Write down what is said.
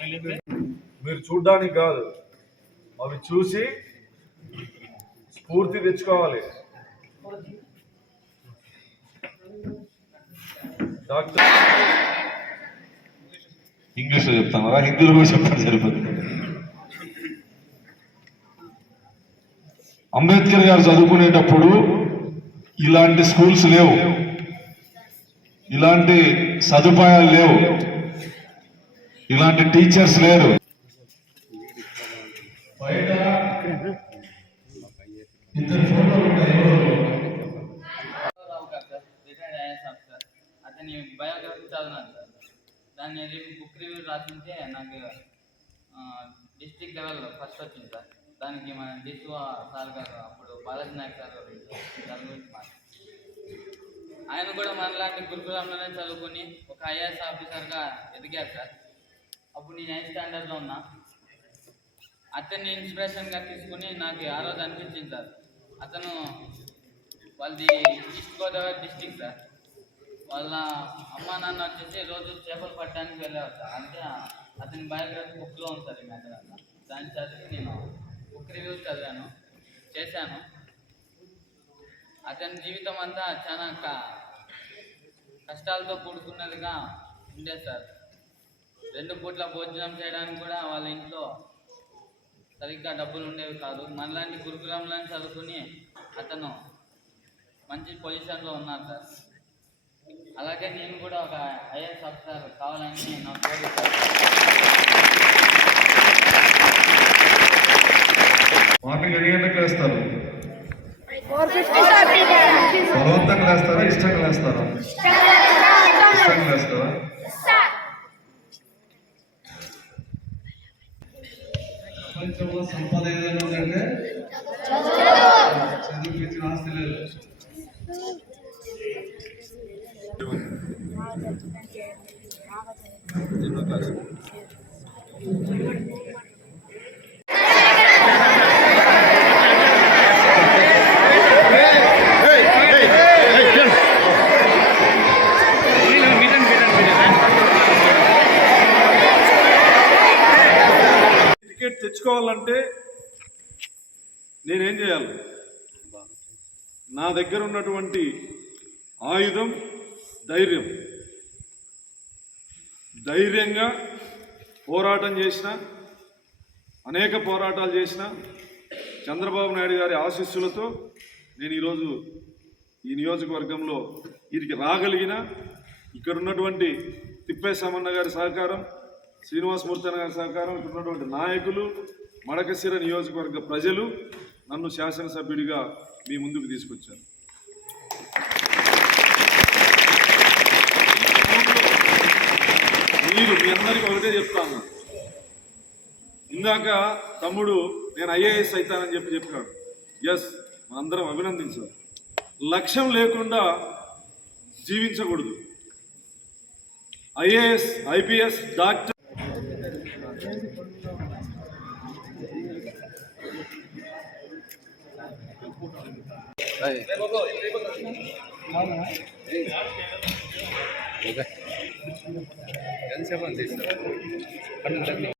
అయితే మీరు చూడ్డానికి కాదు. అవి చూసి స్ఫూర్తి తెచ్చుకోవాలి. డాక్టర్ ఇంగ్లీష్లో చెప్తాను హిందీలో కూడా చెప్పండి సరిపోతుంది. అంబేద్కర్ గారు చదువుకునేటప్పుడు ఇలాంటి స్కూల్స్ లేవు. ఇలాంటి సదుపాయాలు లేవు. ఇలాంటి టీచర్స్ లేరు. బయట ఇద్దరు ఫోటోలు ఉంటాయి. అతని బయోగ్రఫీ చదివినాను సార్. దాన్ని రివ్యూ బుక్ రివ్యూ రాసింటే నాకు డిస్ట్రిక్ట్ లెవెల్ ఫస్ట్ వచ్చింది సార్. దానికి మన డిస్వా సార్ గారు అప్పుడు బాలాజీ నాయక్ సార్ గారు దాని గురించి ఆయన కూడా మనలాంటి గురుకులంలోనే చదువుకొని ఒక ఐఏఎస్ ఆఫీసర్గా ఎదిగారు సార్. అప్పుడు నేను ఎయిత్ స్టాండర్డ్లో ఉన్నా. అతన్ని ఇన్స్పిరేషన్గా తీసుకుని నాకు ఆ రోజు అనిపించింది సార్. అతను వాళ్ళది ఈస్ట్ గోదావరి డిస్టిక్ సార్. వాళ్ళ అమ్మ నాన్న వచ్చేసి రోజు చేపలు పట్టడానికి వెళ్ళేవారు సార్ అంటే అతని బయోగ్రఫీ బుక్లో ఉంది సార్ ఈ దాన్ని చదివి నేను బుక్ రివ్యూ చదివాను చేశాను. అతని జీవితం అంతా చాలా కష్టాలతో కూడుకున్నదిగా ఉండేది సార్. రెండు పూట్ల భోజనం చేయడానికి కూడా వాళ్ళ ఇంట్లో సరిగ్గా డబ్బులు ఉండేవి కాదు. మనలాంటి గురుకులంలో చదువుకుని అతను మంచి పొజిషన్లో ఉన్నారు సార్. అలాగే నేను కూడా ఒక ఐఏఎస్ ఆఫీసర్ కావాలని నా కోరిక. మార్నింగ్ ఎన్ని గంటలకు లేస్తారు? బలవంతంగా లేస్తారా ఇష్టంగా లేస్తారా? ఇష్టంగా లేస్తారా? ప్రపంచంలో సంపద ఏదైనా ఉందంటే చదివించిన ఆస్తి లేదు. టికెట్ తెచ్చుకోవాలంటే నేనేం చేయాలి? నా దగ్గర ఉన్నటువంటి ఆయుధం ధైర్యం ధైర్యంగా పోరాటం చేసిన అనేక పోరాటాలు చేసిన చంద్రబాబు నాయుడు గారి ఆశీస్సులతో నేను ఈరోజు ఈ నియోజకవర్గంలో వీరికి రాగలిగిన ఇక్కడ ఉన్నటువంటి తిప్పేశామన్న గారి సహకారం శ్రీనివాసమూర్తి అన్న గారి సహకారం ఇక్కడ ఉన్నటువంటి నాయకులు మడకశిర నియోజకవర్గ ప్రజలు నన్ను శాసనసభ్యుడిగా మీ ముందుకు తీసుకొచ్చారు. మీరు మీ అందరికీ ఒకటే చెప్తాను. ఇందాక తమ్ముడు నేను ఐఏఎస్ అవుతానని చెప్పి చెప్పాడు ఎస్ మనందరం అభినందించాలి లక్ష్యం లేకుండా జీవించకూడదు. ఐఏఎస్ ఐపీఎస్ డాక్టర్ ఎంతసేపు అని తీస్తారు